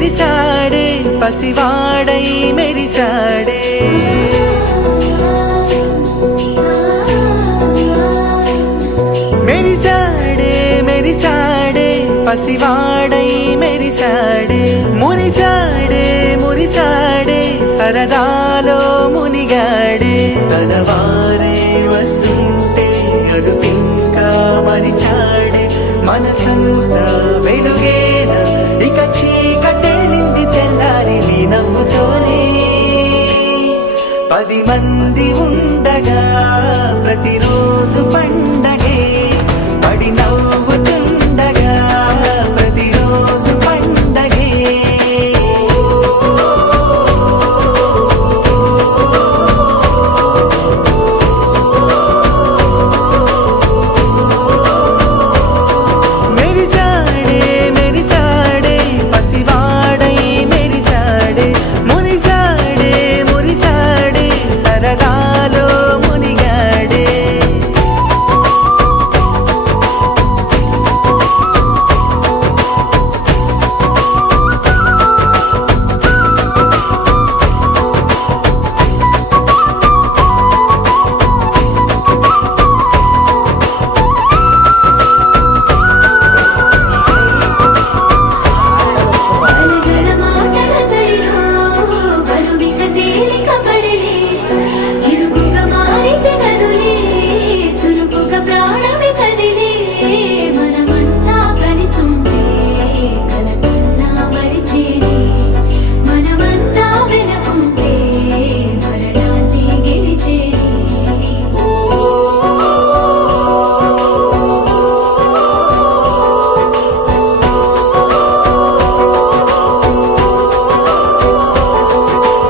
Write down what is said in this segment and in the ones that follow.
విరిసాడే పసివాడై మెరిసాడే మెరిసాడే మెరిసాడే పసివాడై మెరిసాడే మురిసాడే మురిసాడే సరదాలో మునిగాడే తనవారే వస్తుంటే అదుపింకా మరిచాడే మనసంతా వెలుగేన ఇక చీకటెళ్ళింది తెల్లారి నీ నవ్వుతోనే 10 మంది ఉండగా ప్రతిరోజు పండగే పడి నవ్వుతుండగా ప్రతిరోజు పండగే మెరిసాడే మెరిసాడే పసివాడై మెరిసాడే మురిసాడే మురిసాడే సరదాలో మునిగాడే బలగల మాటల సడిలో బరువిక తేలిక పడలే ఇరుగుగా మారితే కదులే చురుకుగా ప్రాణమి కదిలే మనమంతా కలిసుంటే కలకన్నా మరిచేనే మనమంతా వెనకుంటే మరణాన్ని గెలిచేనే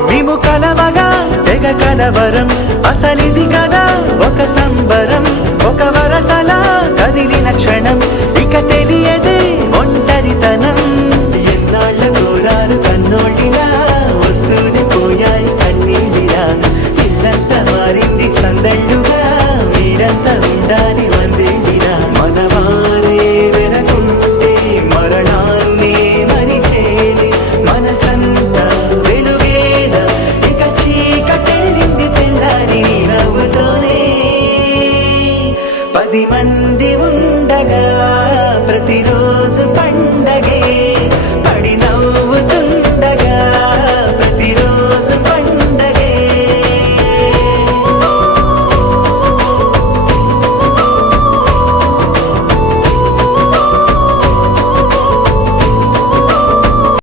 మేము కలవగా తెగ కలవరం అసలిది కదా ఒక సంబరం ఒక వరసలా కదిలిన క్షణం ఇక తెలియదే ఒంటరితనం ఎన్నాళ్ళ కోరారు కన్నోళ్ళిలా వస్తూనే పోయాయి కన్నీళ్ళిలా ఇల్లంతా మారింది సందళ్ళుగా మీరంతా ఉండాలి వందేళ్ళిలా మనవారే వెనకుంటే మరణాన్నే మరిచేలి మనసంతా వెలుగేన ఇక చీకటెళ్ళింది తెల్లారి నీ నవ్వుతోనే 10 మంది ఉండగా ప్రతిరోజు పండగే పడి నవ్వు